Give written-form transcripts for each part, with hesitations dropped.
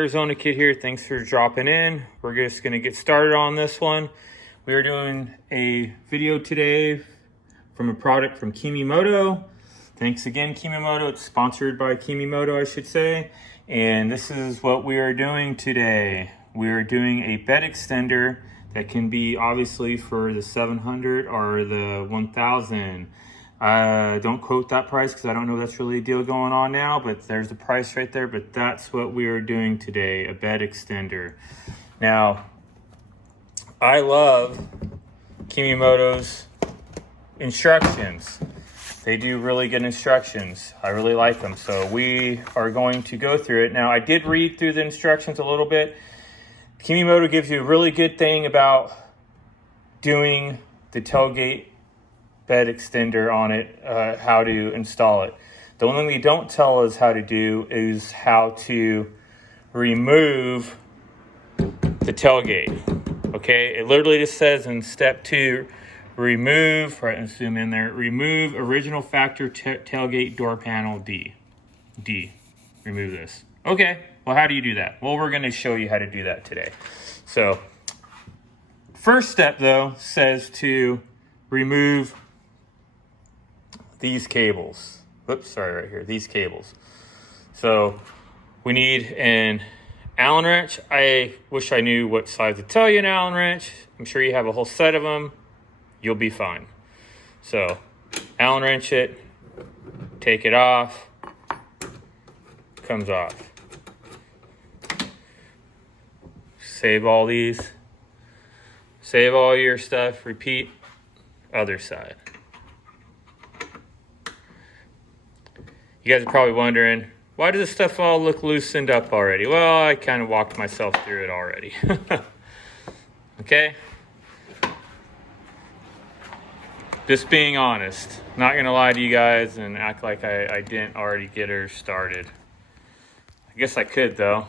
Arizona Kid here. Thanks for dropping in. We're just going to get started on this one. We are doing a video today from a product from Kemimoto. Thanks again, Kemimoto. It's sponsored by Kemimoto, I should say. And this is what we are doing today. We are doing a bed extender that can be obviously for the 700 or the 1000. Don't quote that price because I don't know if that's really a deal going on now, but there's the price right there. But that's what we are doing today, a bed extender. Now, I love Kemimoto's instructions. They do really good instructions. I really like them. So we are going to go through it. Now, I did read through the instructions a little bit. Kemimoto gives you a really good thing about doing the tailgate bed extender on it, how to install it. The only thing they don't tell us how to do is how to remove the tailgate. Okay, it literally just says in step 2, remove, right, and zoom in there, remove original factor tailgate door panel D. Remove this. Okay, well, how do you do that? Well, we're going to show you how to do that today. So, first step, though, says to remove these cables. Oops, sorry, right here, these cables. So, we need an Allen wrench. I wish I knew what size to tell you an Allen wrench. I'm sure you have a whole set of them. You'll be fine. So, Allen wrench it, take it off, comes off. Save all these. Save all your stuff. Repeat, other side. You guys are probably wondering, why does this stuff all look loosened up already? Well, I kind of walked myself through it already. Okay? Just being honest. Not going to lie to you guys and act like I didn't already get her started. I guess I could, though.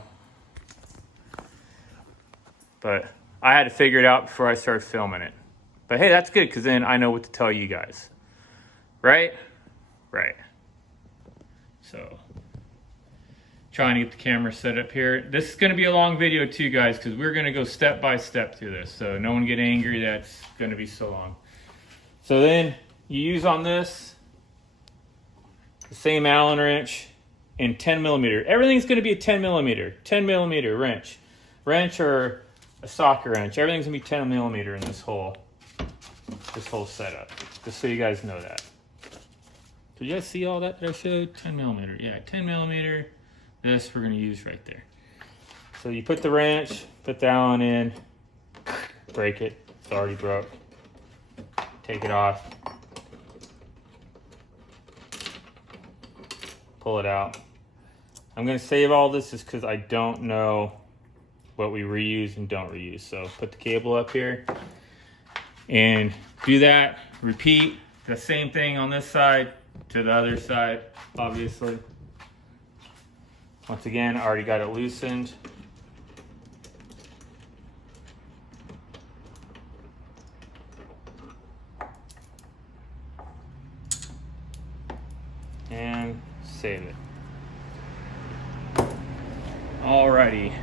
But I had to figure it out before I started filming it. But hey, that's good, because then I know what to tell you guys. Right? Right. So, trying to get the camera set up here. This is going to be a long video too, guys, because we're going to go step by step through this. So no one get angry that's going to be so long. So then you use on this the same Allen wrench in 10 millimeter. Everything's going to be a 10 millimeter wrench. Wrench or a socket wrench. Everything's going to be 10 millimeter in this whole setup. Just so you guys know that. Did you guys see all that I showed? 10 millimeter. Yeah, 10 millimeter. This we're going to use right there. So you put the wrench, put the Allen in, break it. It's already broke. Take it off. Pull it out. I'm going to save all this just because I don't know what we reuse and don't reuse. So put the cable up here and do that. Repeat the same thing on this side to the other side, obviously. Once again, I already got it loosened. And save it. Alrighty.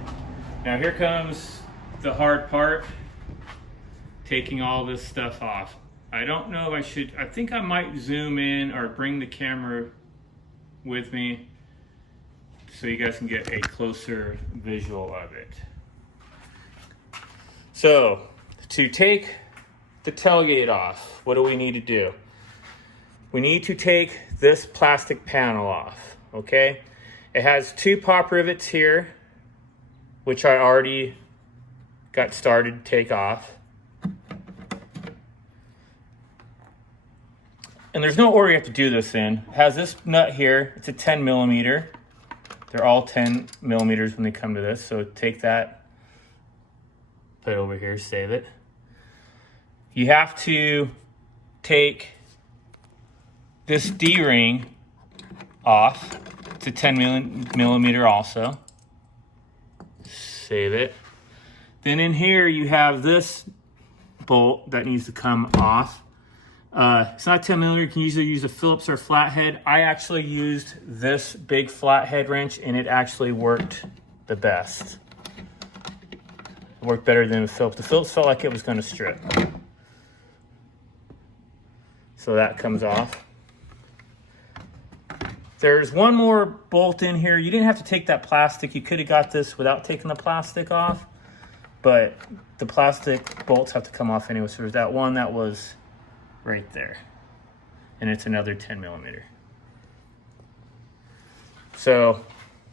Now here comes the hard part, taking all this stuff off. I don't know if I should, I think I might zoom in or bring the camera with me so you guys can get a closer visual of it. So, to take the tailgate off, what do we need to do? We need to take this plastic panel off, okay? It has 2 pop rivets here, which I already got started to take off. And there's no order you have to do this in. It has this nut here. It's a 10 millimeter. They're all 10 millimeters when they come to this. So take that, put it over here, save it. You have to take this D-ring off. It's a 10 millimeter also. Save it. Then in here you have this bolt that needs to come off. It's not 10 millimeter. You can usually use a Phillips or flathead. I actually used this big flathead wrench and it actually worked the best. It worked better than the Phillips. The Phillips felt like it was going to strip. So that comes off. There's one more bolt in here. You didn't have to take that plastic. You could have got this without taking the plastic off, but the plastic bolts have to come off anyway. So there's that one that was right there, and it's another 10 millimeter. So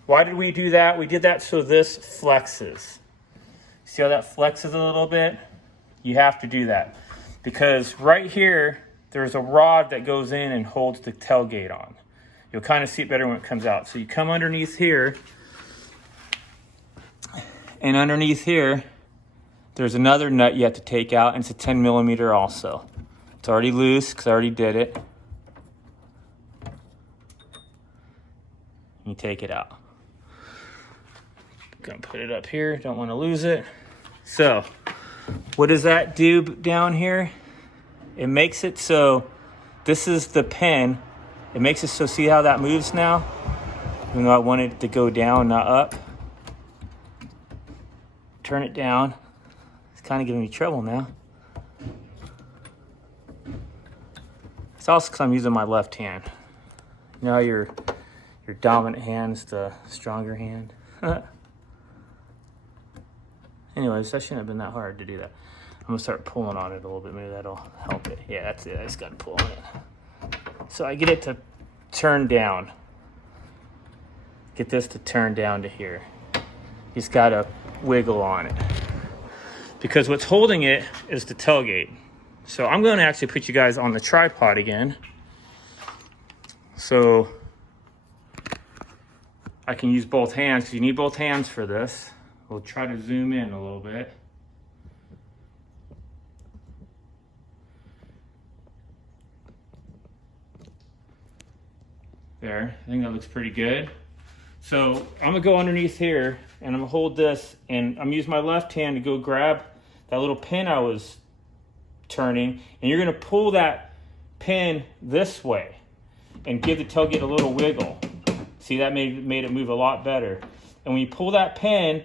why did we do that? We did that so this flexes. See how that flexes a little bit? You have to do that because right here, there's a rod that goes in and holds the tailgate on. You'll kind of see it better when it comes out. So you come underneath here, and underneath here, there's another nut you have to take out, and it's a 10 millimeter also. It's already loose because I already did it. You take it out. Gonna put it up here, don't want to lose it. So, what does that do down here? It makes it so this is the pin. It makes it so, see how that moves now? Even though I want it to go down, not up. Turn it down. It's kind of giving me trouble now. It's also because I'm using my left hand. You know, your dominant hand is the stronger hand. Anyways, that shouldn't have been that hard to do that. I'm gonna start pulling on it a little bit. Maybe that'll help it. Yeah, that's it. I just gotta pull on it. So I get it to turn down. Get this to turn down to here. You just gotta wiggle on it. Because what's holding it is the tailgate. So I'm gonna actually put you guys on the tripod again. So I can use both hands, because you need both hands for this. We'll try to zoom in a little bit. There, I think that looks pretty good. So I'm gonna go underneath here and I'm gonna hold this and I'm using my left hand to go grab that little pin I was turning, and you're gonna pull that pin this way and give the tailgate a little wiggle. See, that made it move a lot better. And when you pull that pin,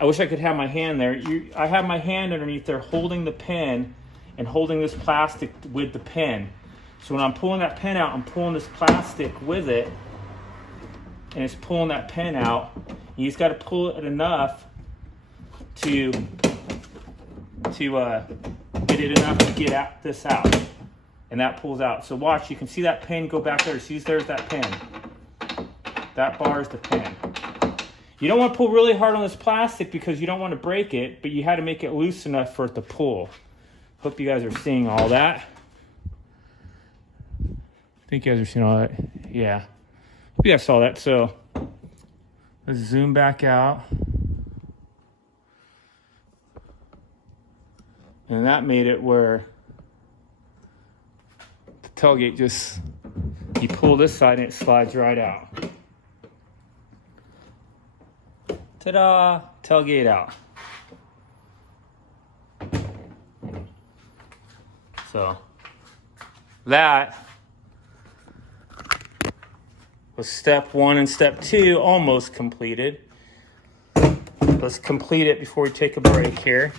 I wish I could have my hand there. I have my hand underneath there holding the pin and holding this plastic with the pin. So when I'm pulling that pin out, I'm pulling this plastic with it, and it's pulling that pin out. You just got to pull it enough to get it enough to get this out, and that pulls out. So watch, you can see that pin go back there. See, there's that pin. That bar is the pin. You don't want to pull really hard on this plastic because you don't want to break it, but you had to make it loose enough for it to pull. Hope you guys are seeing all that. I think you guys are seeing all that. Yeah. Hope you guys saw that. So let's zoom back out. And that made it where the tailgate just, you pull this side and it slides right out. Ta-da! Tailgate out. So that was step 1 and step 2 almost completed. Let's complete it before we take a break here.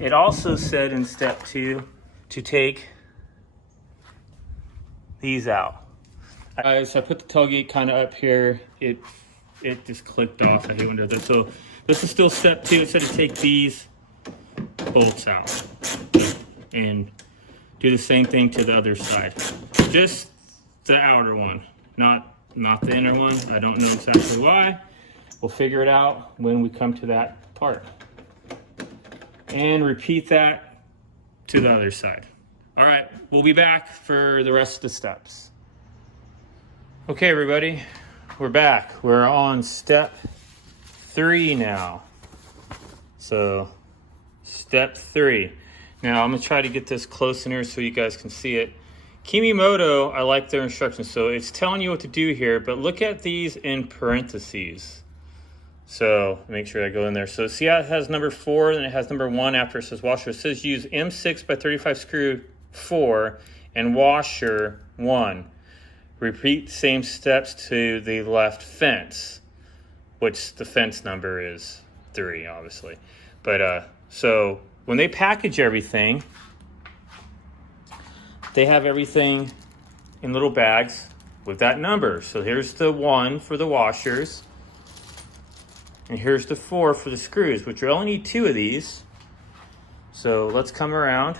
It also said in step 2 to take these out. Guys, I put the tailgate kind of up here. It just clicked off. I hate when it does that. So this is still step 2. It said to take these bolts out and do the same thing to the other side. Just the outer one, not the inner one. I don't know exactly why. We'll figure it out when we come to that part. And repeat that to the other side. All right, we'll be back for the rest of the steps. Okay, everybody, we're back. We're on step 3 now. So, step 3. Now, I'm gonna try to get this close in here so you guys can see it. Kemimoto, I like their instructions. So it's telling you what to do here, but look at these in parentheses. So make sure I go in there. So see how it has number 4 and it has number 1 after it says washer. It says use M6x35 screw 4 and washer 1. Repeat same steps to the left fence. which the fence number is 3, obviously. But so when they package everything, they have everything in little bags with that number. So here's the 1 for the washers, and here's the 4 for the screws, which you only need 2 of these. So let's come around.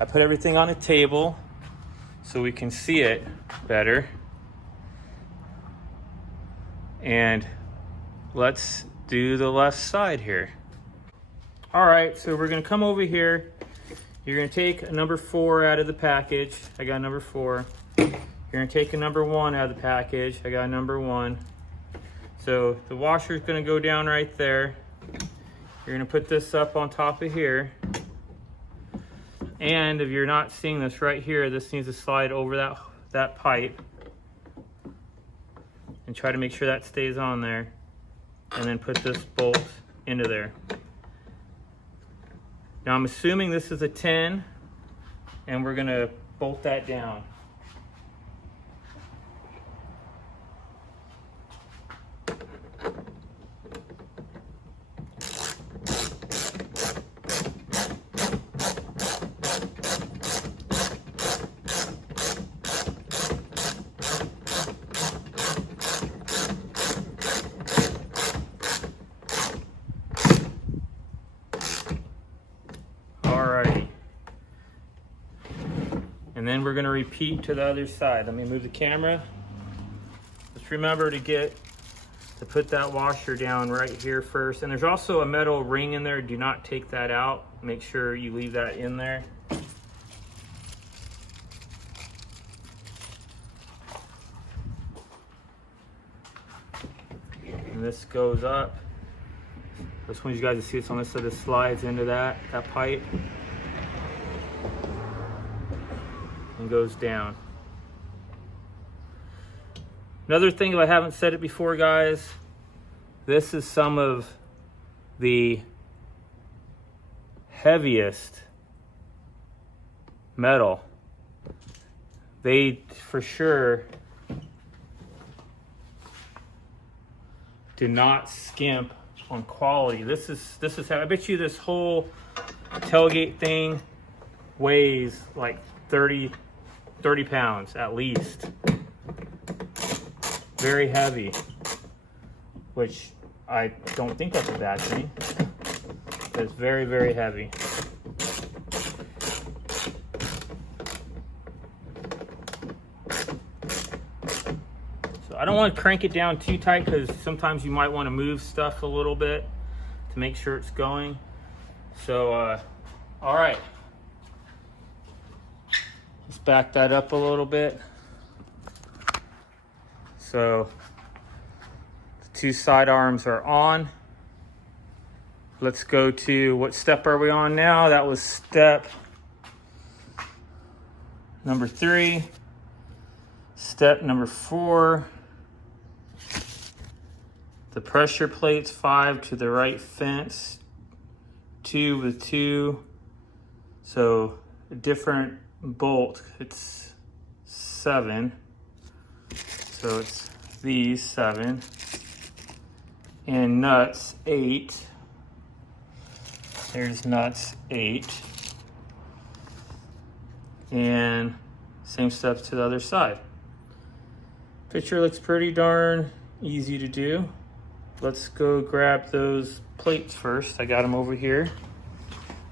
I put everything on a table so we can see it better. And let's do the left side here. All right, so we're gonna come over here. You're gonna take a number 4 out of the package. I got number 4. You're gonna take a number 1 out of the package. I got number 1. So the washer's gonna go down right there. You're gonna put this up on top of here. And if you're not seeing this right here, this needs to slide over that pipe. And try to make sure that stays on there. And then put this bolt into there. Now I'm assuming this is a 10, and we're gonna bolt that down. And then we're gonna repeat to the other side. Let me move the camera. Just remember to put that washer down right here first. And there's also a metal ring in there. Do not take that out. Make sure you leave that in there. And this goes up. Just want you guys to see it's on this side. This slides into that pipe. And goes down. Another thing, if I haven't said it before, guys, this is some of the heaviest metal. They for sure do not skimp on quality. This is how I bet you this whole tailgate thing weighs like 30 pounds at least. Very heavy, which I don't think that's a bad thing. But it's very, very heavy. So I don't want to crank it down too tight because sometimes you might want to move stuff a little bit to make sure it's going. So, all right. Let's back that up a little bit. So the 2 side arms are on. Let's go to, what step are we on now? That was step number 3. Step number 4. The pressure plates 5 to the right fence. 2 with 2. So a different bolt, it's 7. So it's these 7. And nuts 8. There's nuts 8. And same steps to the other side. Picture looks pretty darn easy to do. Let's go grab those plates first. I got them over here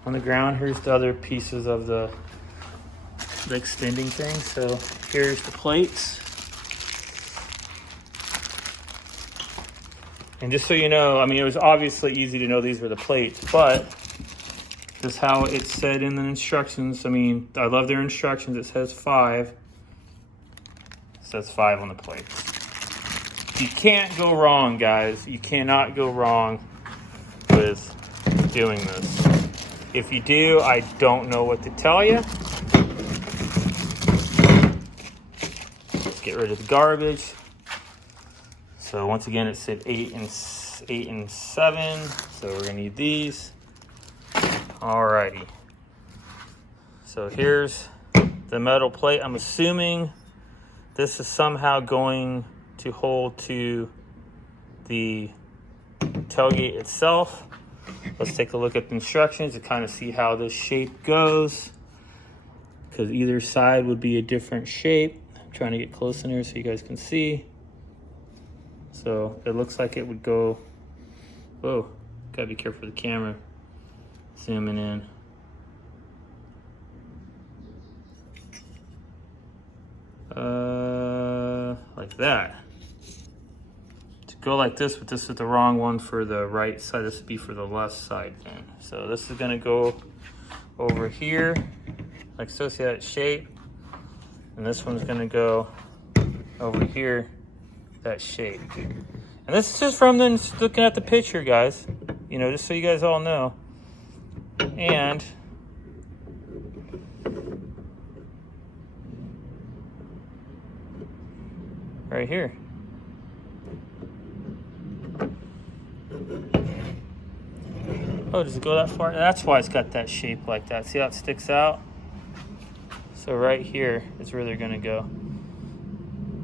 on the ground. Here's the other pieces of the extending thing. So here's the plates. And just so you know, I mean, it was obviously easy to know these were the plates, but just how it's said in the instructions. I mean, I love their instructions. It says 5. It says 5 on the plates. You can't go wrong, guys. You cannot go wrong with doing this. If you do, I don't know what to tell you. Let's get rid of the garbage. So once again, it said 8 and 7. So we're gonna need these. Alrighty. So here's the metal plate. I'm assuming this is somehow going to hold to the tailgate itself. Let's take a look at the instructions to kind of see how this shape goes, because either side would be a different shape. I'm trying to get close in here so you guys can see. So it looks like it would go, whoa, gotta be careful with the camera. Zooming in. Like that. To go like this, but this is the wrong one for the right side. This would be for the left side then. So this is gonna go over here, like so, see that shape? And this one's gonna go over here, that shape. And this is just from looking at the picture, guys. You know, just so you guys all know. And right here. Oh, does it go that far? That's why it's got that shape like that. See how it sticks out? So right here is where they're gonna go.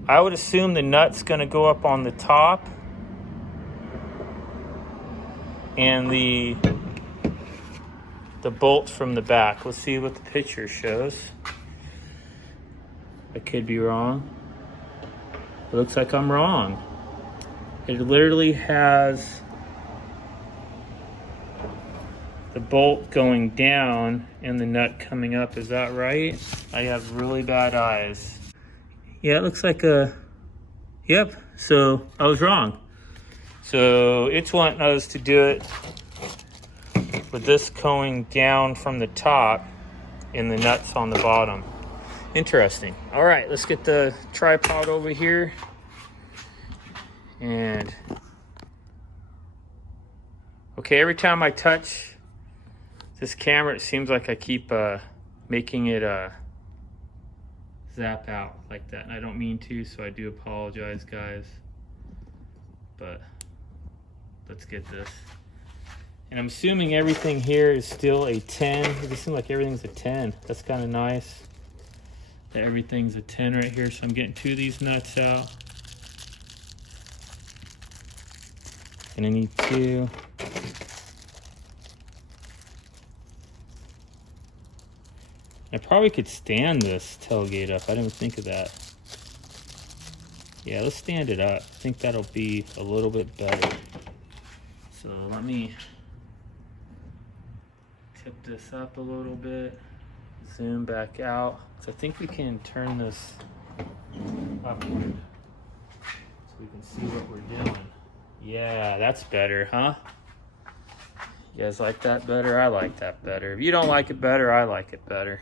I would assume the nut's gonna go up on the top, and the bolt from the back. Let's see what the picture shows. I could be wrong. It looks like I'm wrong. It literally has the bolt going down and the nut coming up. Is that right? I have really bad eyes. Yeah, it looks like a, yep. So I was wrong. So it's wanting us to do it with this going down from the top and the nuts on the bottom. Interesting. All right, let's get the tripod over here. And okay, every time I touch this camera, it seems like I keep making it zap out like that. And I don't mean to, so I do apologize, guys. But let's get this. And I'm assuming everything here is still a 10. It just seems like everything's a 10. That's kind of nice that everything's a 10 right here. So I'm getting two of these nuts out. And I need two. I probably could stand this tailgate up. I didn't think of that. Yeah, let's stand it up. I think that'll be a little bit better. So let me tip this up a little bit. Zoom back out. So I think we can turn this upward so we can see what we're doing. Yeah, that's better, huh? You guys like that better? I like that better. If you don't like it better, I like it better.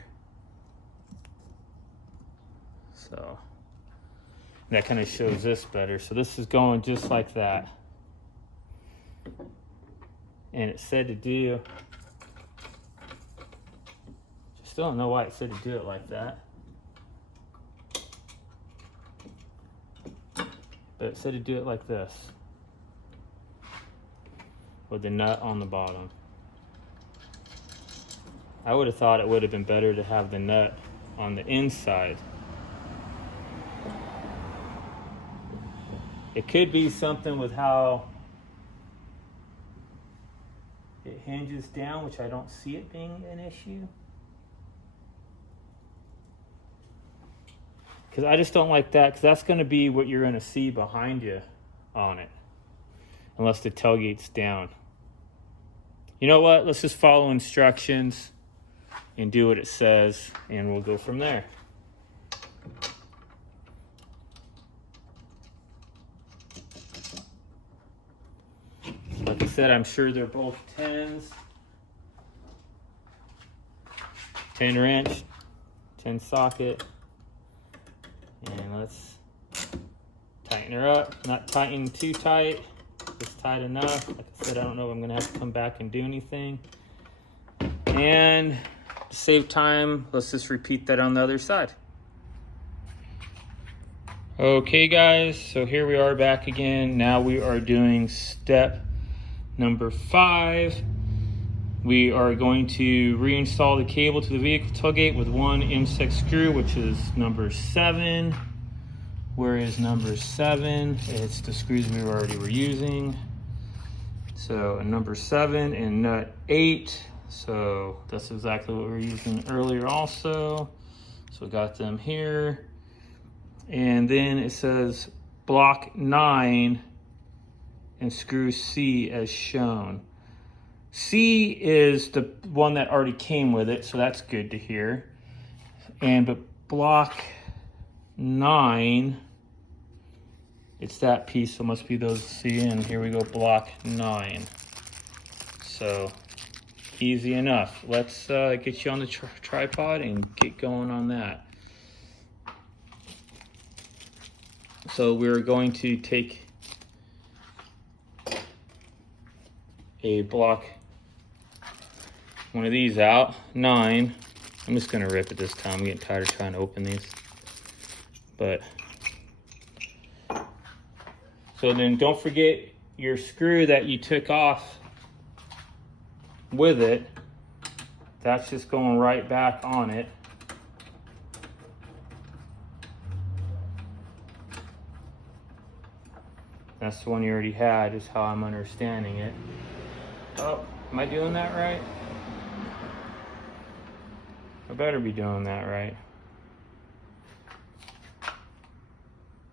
So that kind of shows this better. So this is going just like that. And it said to do, still don't know why it said to do it like that. But it said to do it like this, with the nut on the bottom. I would have thought it would have been better to have the nut on the inside. It could be something with how it hinges down, which I don't see it being an issue. Because I just don't like that, because that's going to be what you're going to see behind you on it, unless the tailgate's down. You know what? Let's just follow instructions and do what it says, and we'll go from there. Like I said, I'm sure they're both 10s. 10 wrench, 10 socket. And let's tighten her up. Not tighten too tight, just tight enough. Like I said, I don't know if I'm gonna have to come back and do anything. And to save time, let's just repeat that on the other side. Okay guys, so here we are back again. Now we are doing step number 5. We are going to reinstall the cable to the vehicle tailgate with one M6 screw, which is number 7. Where is number 7? It's the screws we already were using. So number 7 and nut 8. So that's exactly what we were using earlier also. So we got them here. And then it says block 9 and screw C as shown. C is the one that already came with it, so that's good to hear. But block 9, it's that piece, so it must be those C in. Here we go, block 9. So easy enough. Let's get you on the tripod and get going on that. So we're going to take a block, one of these out, 9. I'm just gonna rip it this time. I'm getting tired of trying to open these. But, so then don't forget your screw that you took off with it. That's just going right back on it. That's the one you already had, is how I'm understanding it. Oh, am I doing that right? I better be doing that right.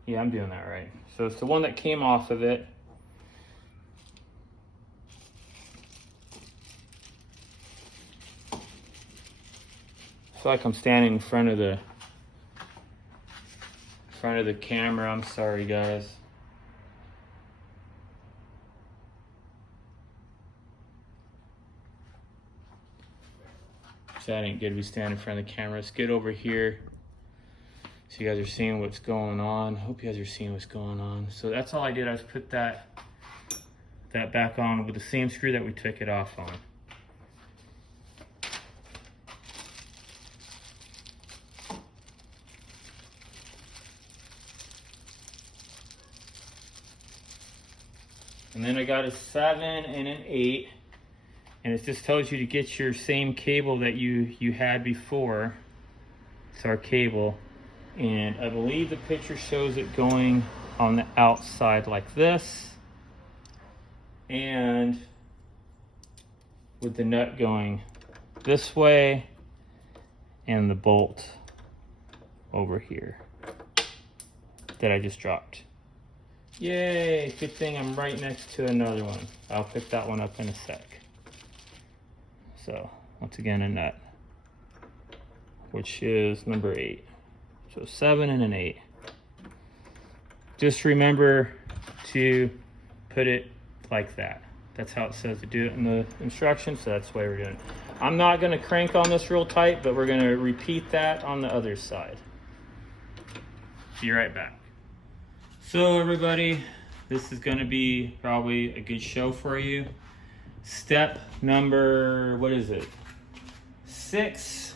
Yeah, I'm doing that right. So it's the one that came off of it. It's like I'm standing in front of the camera. I'm sorry, guys. That ain't good to be standing in front of the camera. Let's get over here so you guys are seeing what's going on. Hope you guys are seeing what's going on. So that's all I did. I just put that back on with the same screw that we took it off on. And then I got a 7 and an 8. And it just tells you to get your same cable that you had before. It's our cable. And I believe the picture shows it going on the outside like this. And with the nut going this way and the bolt over here that I just dropped. Yay, good thing I'm right next to another one. I'll pick that one up in a sec. So once again, a nut, which is number 8. So 7 and an 8. Just remember to put it like that. That's how it says to do it in the instructions, so that's the way we're doing it. I'm not gonna crank on this real tight, but we're gonna repeat that on the other side. Be right back. So everybody, this is gonna be probably a good show for you. Step number, what is it? 6.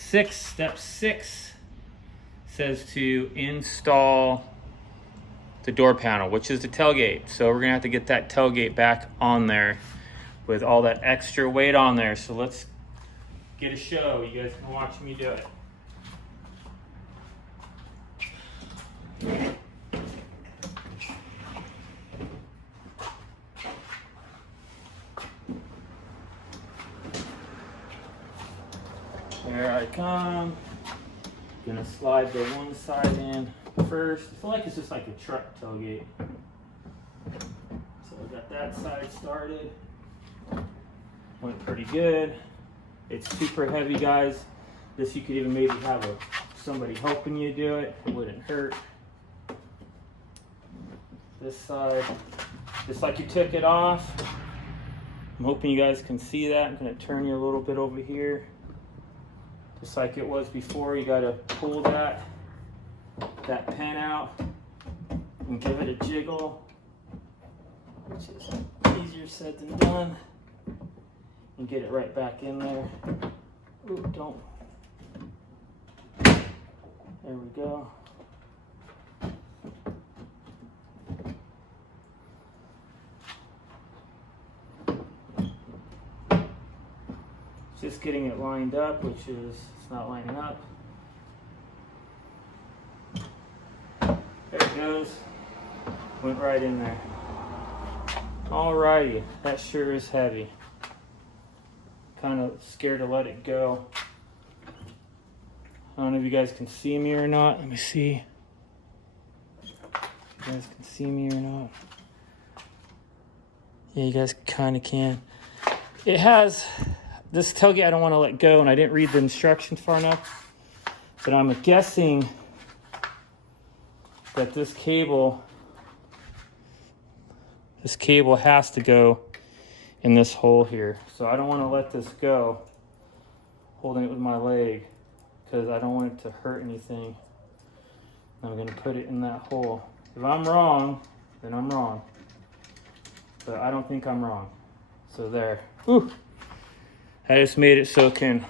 Step 6 says to install the door panel, which is the tailgate. So we're gonna have to get that tailgate back on there with all that extra weight on there. So let's get a show. You guys can watch me do it. Here I come. Gonna slide the one side in first. I feel like it's just like a truck tailgate. So I got that side started. Went pretty good. It's super heavy, guys. This you could even maybe have somebody helping you do it. It wouldn't hurt. This side, just like you took it off. I'm hoping you guys can see that. I'm gonna turn you a little bit over here. Just like it was before, you gotta pull that pin out and give it a jiggle, which is easier said than done, and get it right back in there. Ooh, don't. There we go. Just getting it lined up, which is, it's not lining up. it goes. Went right in there. Alrighty, that sure is heavy. Kind of scared to let it go. I don't know if you guys can see me or not. Let me see. If you guys can see me or not. Yeah, you guys kind of can. It has this tailgate I don't want to let go, and I didn't read the instructions far enough. But I'm guessing that this cable has to go in this hole here. So I don't want to let this go, holding it with my leg, because I don't want it to hurt anything. I'm going to put it in that hole. If I'm wrong, then I'm wrong. But I don't think I'm wrong. So there. Whew. I just made it so it can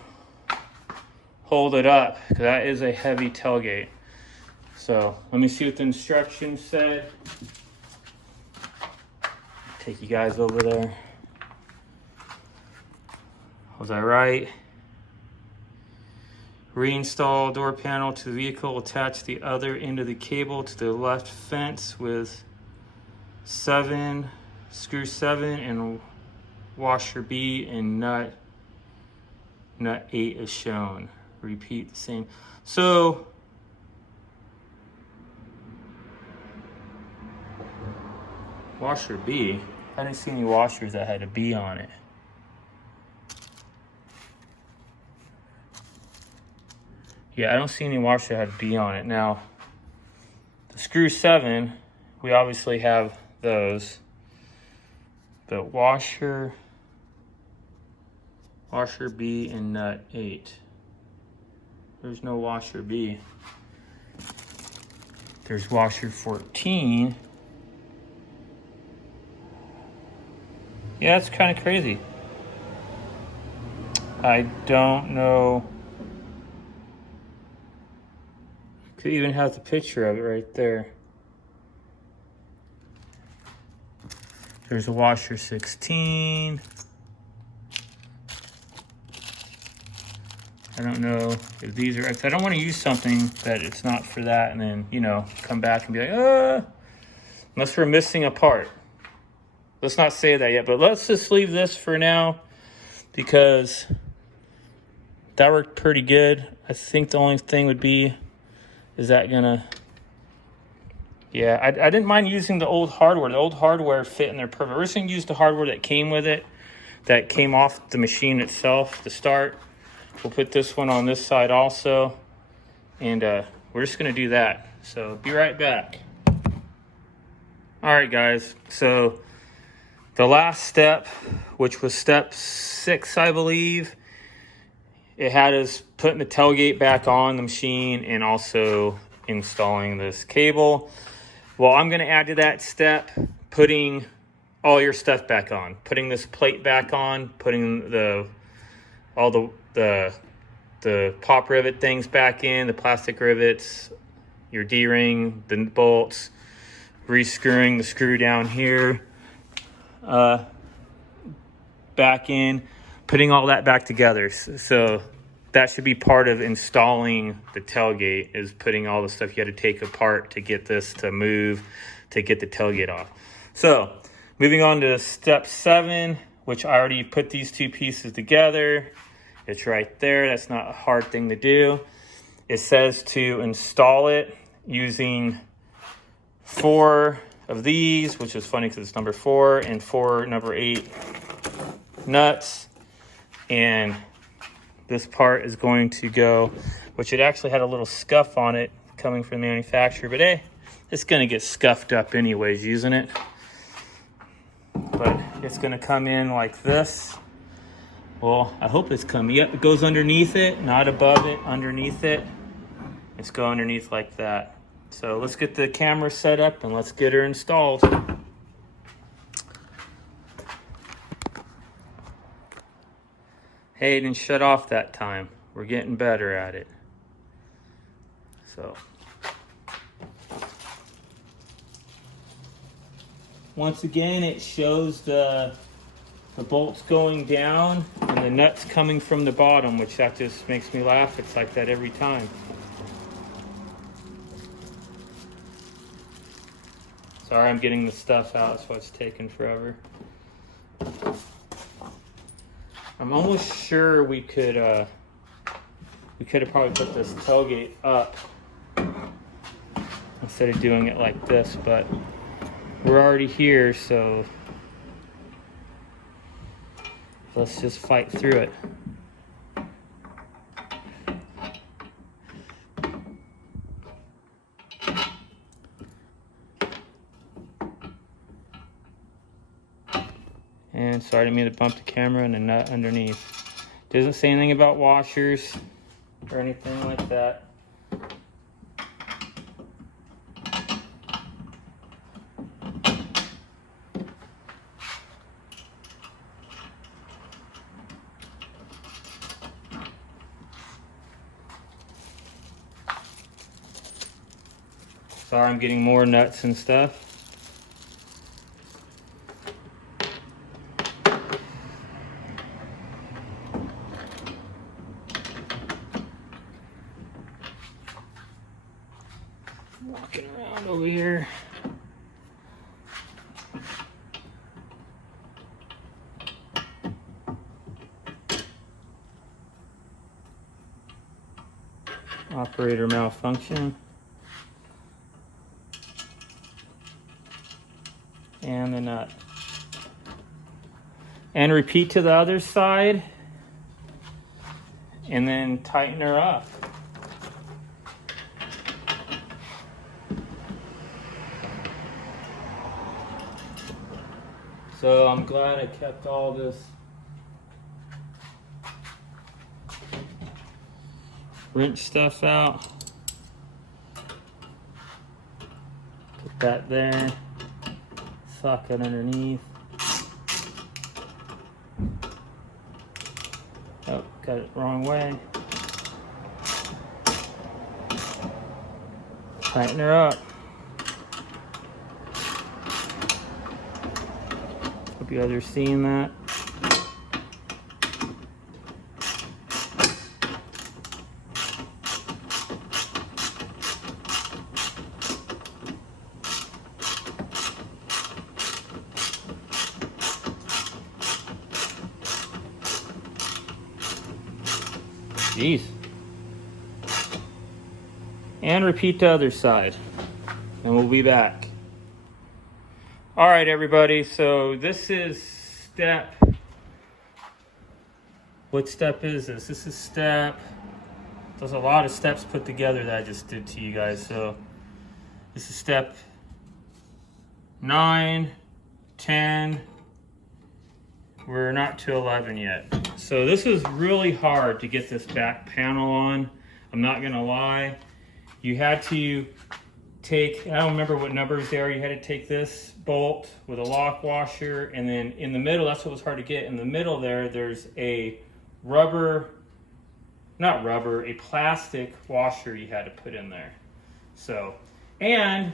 hold it up, because that is a heavy tailgate. So let me see what the instructions said. Take you guys over there. Was I right? Reinstall door panel to the vehicle. Attach the other end of the cable to the left fence with screw 7 and washer B and nut 8 as shown. Repeat the same. So washer B, I didn't see any washers that had a B on it. Yeah, I don't see any washers that had a B on it. Now, the screw 7, we obviously have those. But washer B and nut 8. There's no washer B. There's washer 14. Yeah, that's kind of crazy. I don't know. Could even have the picture of it right there. There's a washer 16. I don't know if these are, I don't want to use something that it's not for that and then, you know, come back and be like, unless we're missing a part. Let's not say that yet, but let's just leave this for now because that worked pretty good. I think the only thing would be, is that gonna, yeah, I didn't mind using the old hardware. The old hardware fit in there perfect. We're just gonna use the hardware that came with it, that came off the machine itself to start. We'll put this one on this side also, and we're just gonna do that. So be right back. All right, guys, so the last step, which was step 6, I believe, it had us putting the tailgate back on the machine and also installing this cable. Well, I'm gonna add to that step, putting all your stuff back on, putting this plate back on, putting all the pop rivet things back in, the plastic rivets, your D-ring, the bolts, rescrewing the screw down here, back in, putting all that back together. So that should be part of installing the tailgate, is putting all the stuff you had to take apart to get this to move, to get the tailgate off. So moving on to step 7, which I already put these two pieces together. It's right there. That's not a hard thing to do. It says to install it using 4 of these, which is funny because it's number 4, and 4 number 8 nuts. And this part is going to go, which it actually had a little scuff on it coming from the manufacturer, but hey, it's going to get scuffed up anyways using it. But it's going to come in like this. Well, I hope it's coming. Yep, it goes underneath it, not above it, underneath it. It's going underneath like that. So let's get the camera set up and let's get her installed. Hey, it didn't shut off that time. We're getting better at it. So once again, it shows the bolts going down and the nuts coming from the bottom, which that just makes me laugh. It's like that every time. Sorry, I'm getting the stuff out, that's why it's taking forever. I'm almost sure we could have probably put this tailgate up instead of doing it like this, but we're already here, so let's just fight through it. And sorry, I didn't mean to bump the camera and a nut underneath. Doesn't say anything about washers or anything like that. Sorry, I'm getting more nuts and stuff. Walking around over here. Operator malfunction. And the nut. And repeat to the other side. And then tighten her up. So I'm glad I kept all this wrench stuff out. Put that there. Socket underneath. Oh, got it wrong way. Tighten her up. Hope you guys are seeing that. Jeez. And repeat the other side. And we'll be back. All right, everybody. So this is step. What step is this? This is step. There's a lot of steps put together that I just did to you guys. So this is step 9, 10. We're not to 11 yet. So this is really hard to get this back panel on. I'm not gonna lie. You had to take, I don't remember what numbers they are, you had to take this bolt with a lock washer, and then in the middle, that's what was hard to get. In the middle there's a a plastic washer you had to put in there. So, and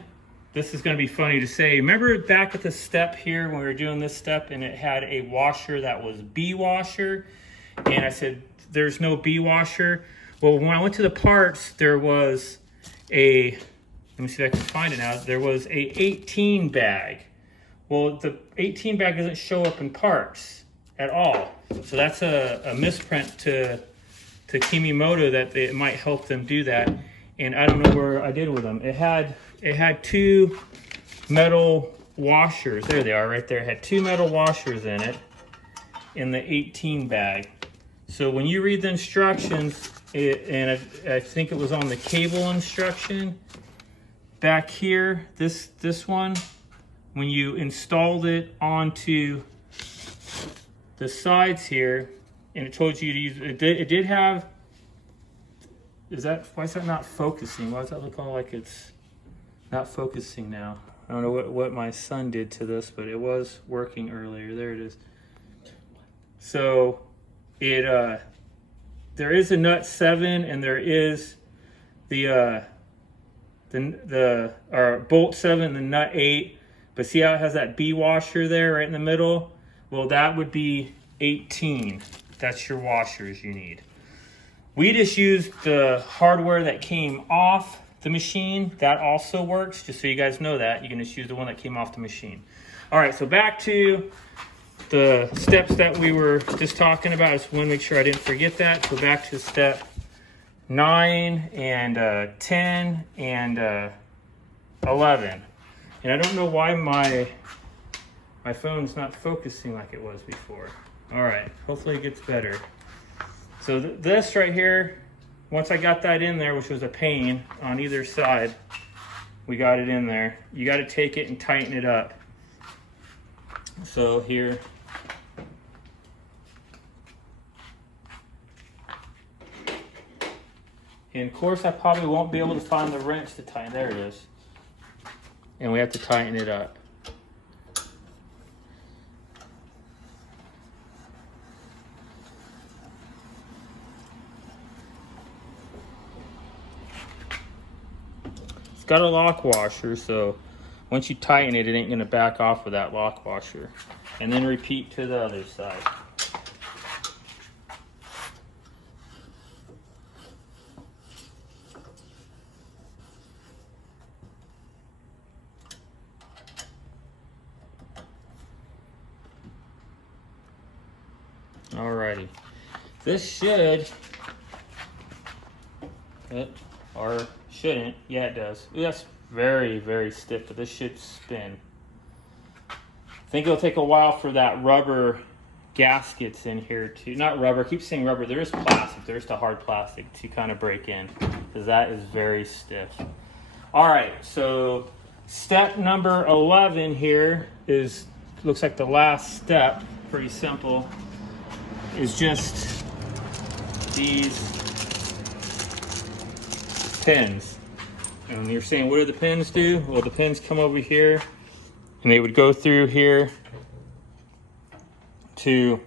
this is gonna be funny to say, remember back at the step here when we were doing this step and it had a washer that was B washer? And I said, there's no B washer. Well, when I went to the parts, there was a, let me see if I can find it now. There was a 18 bag. Well, the 18 bag doesn't show up in parts at all. So that's a misprint to Kemimoto that it might help them do that. And I don't know where I did with them. It had 2 metal washers. There they are right there. It had 2 metal washers in it in the 18 bag. So when you read the instructions, and I think it was on the cable instruction, back here, this one, when you installed it onto the sides here, and it told you to use, it did have, why is that not focusing? Why does that look all like it's not focusing now? I don't know what my son did to this, but it was working earlier. There it is. So there is a nut 7 and there is the bolt 7 and the nut 8, but see how it has that B washer there right in the middle? Well, that would be 18. That's your washers you need. We just used the hardware that came off the machine, that also works, just so you guys know that. You can just use the one that came off the machine. All right, so back to the steps that we were just talking about. I just want to make sure I didn't forget that. So back to step 9 and 10 and 11. And I don't know why my phone's not focusing like it was before. All right, hopefully it gets better. So this right here, once I got that in there, which was a pain on either side, we got it in there. You got to take it and tighten it up. So here, and of course I probably won't be able to find the wrench to tighten. There it is. And we have to tighten it up. It's got a lock washer, so once you tighten it, it ain't gonna back off with that lock washer. And then repeat to the other side. Alrighty, this should, or shouldn't, yeah it does. That's very, very stiff, but this should spin. I think it'll take a while for that rubber gaskets in here to, not rubber, I keep saying rubber, there is plastic, there's the hard plastic to kind of break in, because that is very stiff. Alright, so step number 11 here is, looks like the last step, pretty simple. Is just these pins. And you're saying, what do the pins do? Well, the pins come over here and they would go through here to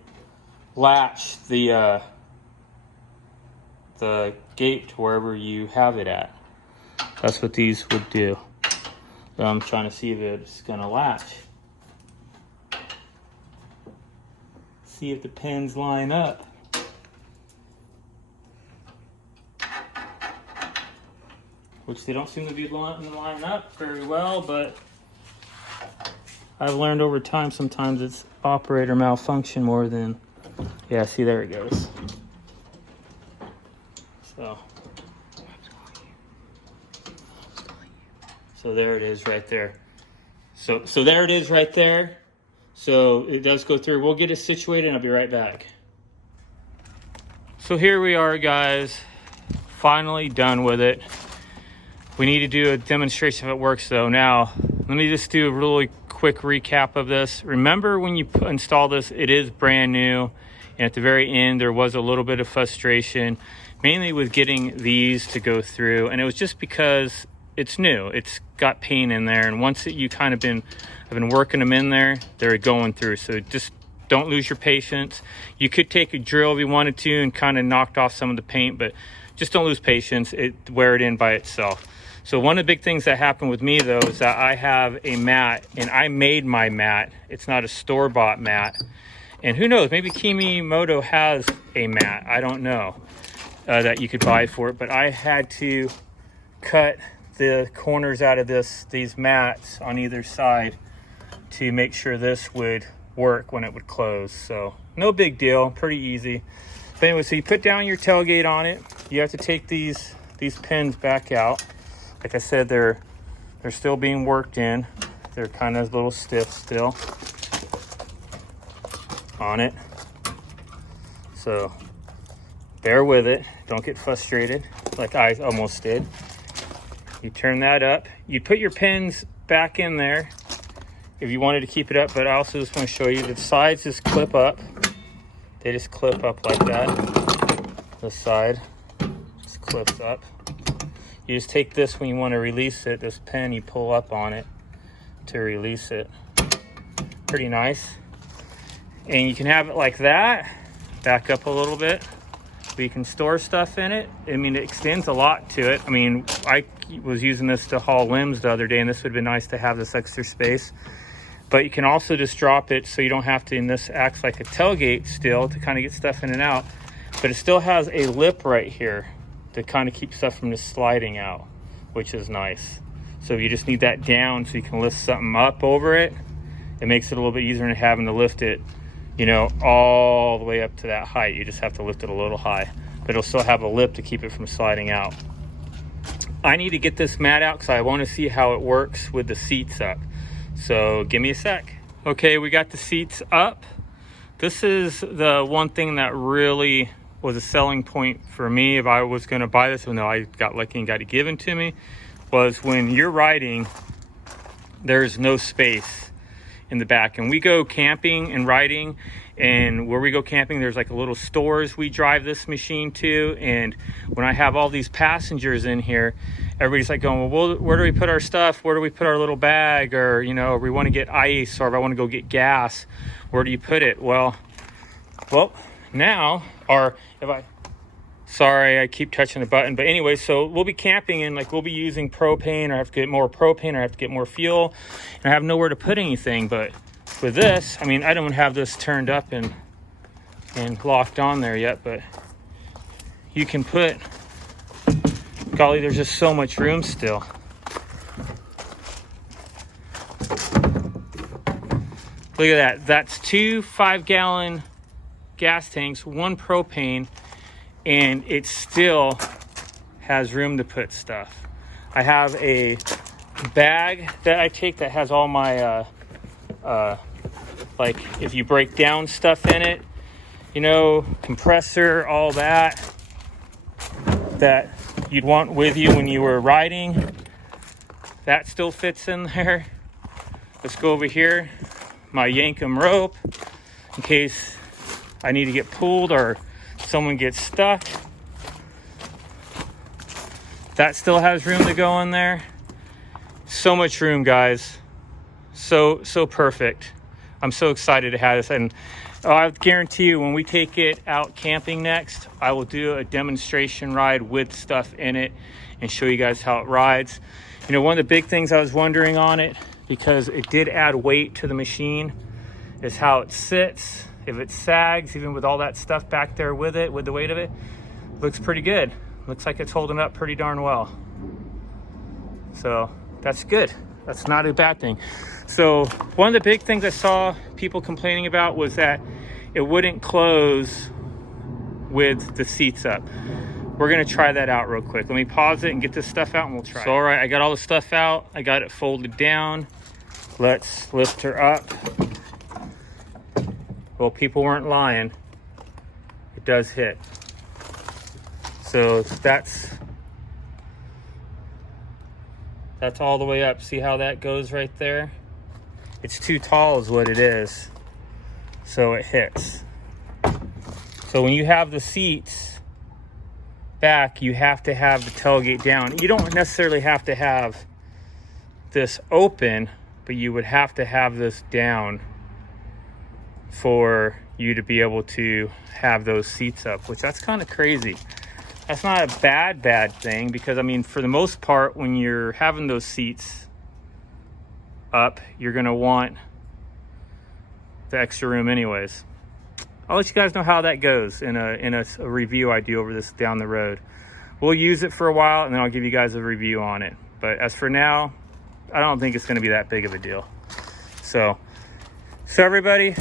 latch the gate to wherever you have it at. That's what these would do. So I'm trying to see if it's gonna latch. See if the pins line up. Which they don't seem to be lining up very well, but I've learned over time sometimes it's operator malfunction more than, yeah, see, there it goes. So there it is right there. So there it is right there. So it does go through. We'll get it situated and I'll be right back. So here we are, guys, finally done with it. We need to do a demonstration if it works though. Now, let me just do a really quick recap of this. Remember when you install this, it is brand new. And at the very end, there was a little bit of frustration, mainly with getting these to go through. And it was just because it's new. It's got paint in there. And once you kind of I've been working them in there, they're going through. So just don't lose your patience. You could take a drill if you wanted to and kind of knocked off some of the paint, but just don't lose patience. Wear it in by itself. So one of the big things that happened with me though is that I have a mat and I made my mat. It's not a store-bought mat. And who knows, maybe Kemimoto has a mat. I don't know that you could buy for it, but I had to cut the corners out of these mats on either side to make sure this would work when it would close. So no big deal, pretty easy. But anyway, so you put down your tailgate on it. You have to take these pins back out. Like I said, they're still being worked in. They're kind of a little stiff still on it. So bear with it. Don't get frustrated like I almost did. You turn that up. You put your pins back in there if you wanted to keep it up, but I also just want to show you the sides just clip up. They just clip up like that. The side just clips up. You just take this when you want to release it, this pin, you pull up on it to release it. Pretty nice. And you can have it like that. Back up a little bit. We can store stuff in it. I mean, it extends a lot to it. I mean, I was using this to haul limbs the other day, and this would have been nice to have this extra space. But you can also just drop it so you don't have to, and this acts like a tailgate still to kind of get stuff in and out. But it still has a lip right here to kind of keep stuff from just sliding out. which is nice. So you just need that down so you can lift something up over it. It makes it a little bit easier than having to lift it, you know, all the way up to that height. You just have to lift it a little high, but it'll still have a lip to keep it from sliding out. I need to get this mat out because I want to see how it works with the seats up. So give me a sec. Okay, we got the seats up. This is the one thing that really was a selling point for me if I was going to buy this, even though I got lucky and got it given to me, was when you're riding, there's no space in the back. And we go camping and riding, and where we go camping, there's like a little stores we drive this machine to. And when I have all these passengers in here, everybody's like going, well, where do we put our stuff? Where do we put our little bag? Or, you know, if we want to get ice, or if I want to go get gas, where do you put it? Well, now, or if sorry, I keep touching the button. But anyway, so we'll be camping and like we'll be using propane, or I have to get more propane, or I have to get more fuel, and I have nowhere to put anything. But with this, I mean, I don't have this turned up and locked on there yet, but you can put, golly, there's just so much room still. Look at that. That's 2 5-gallon gas tanks, 1 propane, and it still has room to put stuff. I have a bag that I take that has all my like if you break down stuff in it, you know, compressor, all that you'd want with you when you were riding. That still fits in there. Let's go over here. My Yankum rope in case I need to get pulled or someone gets stuck. That still has room to go in there. So much room, guys. So perfect. I'm so excited to have this, and I guarantee you when we take it out camping next, I will do a demonstration ride with stuff in it and show you guys how it rides. You know, one of the big things I was wondering on it, because it did add weight to the machine, is how it sits. If it sags, even with all that stuff back there with it, with the weight of it, looks pretty good. Looks like it's holding up pretty darn well. So that's good. That's not a bad thing. So one of the big things I saw people complaining about was that it wouldn't close with the seats up. We're gonna try that out real quick. Let me pause it and get this stuff out and we'll try it. So, all right, I got all the stuff out. I got it folded down. Let's lift her up. Well, people weren't lying. It does hit. So that's all the way up. See how that goes right there? It's too tall is what it is. So it hits. So when you have the seats back, you have to have the tailgate down. You don't necessarily have to have this open, but you would have to have this down for you to be able to have those seats up, which that's kind of crazy. That's not a bad thing, because I mean, for the most part, when you're having those seats up, you're gonna want the extra room anyways. I'll let you guys know how that goes in a review I do over this down the road. We'll use it for a while and then I'll give you guys a review on it. But as for now, I don't think it's gonna be that big of a deal. So everybody,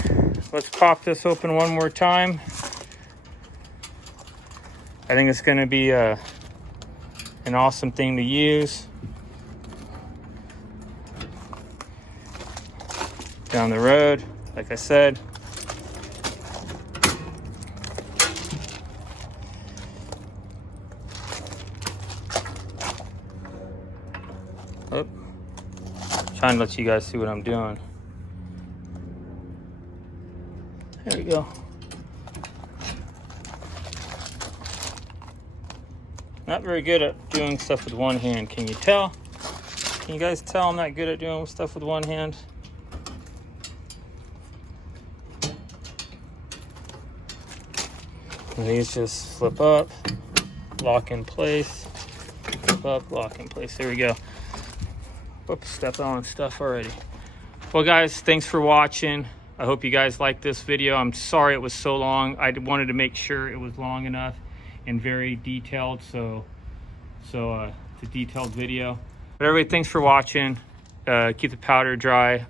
let's pop this open one more time. I think it's gonna be an awesome thing to use down the road, like I said. Oh, trying to let you guys see what I'm doing. There we go. Not very good at doing stuff with one hand. Can you tell? Can you guys tell I'm not good at doing stuff with one hand? And these just flip up, lock in place, flip up, lock in place. There we go. Whoops, step on stuff already. Well guys, thanks for watching. I hope you guys liked this video. I'm sorry it was so long. I wanted to make sure it was long enough and very detailed. So It's a detailed video. But everybody, thanks for watching. Keep the powder dry.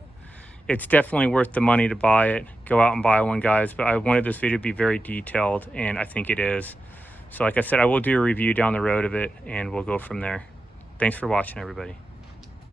It's definitely worth the money to buy it. Go out and buy one, guys. But I wanted this video to be very detailed, and I think it is. So like I said, I will do a review down the road of it, and we'll go from there. Thanks for watching, everybody.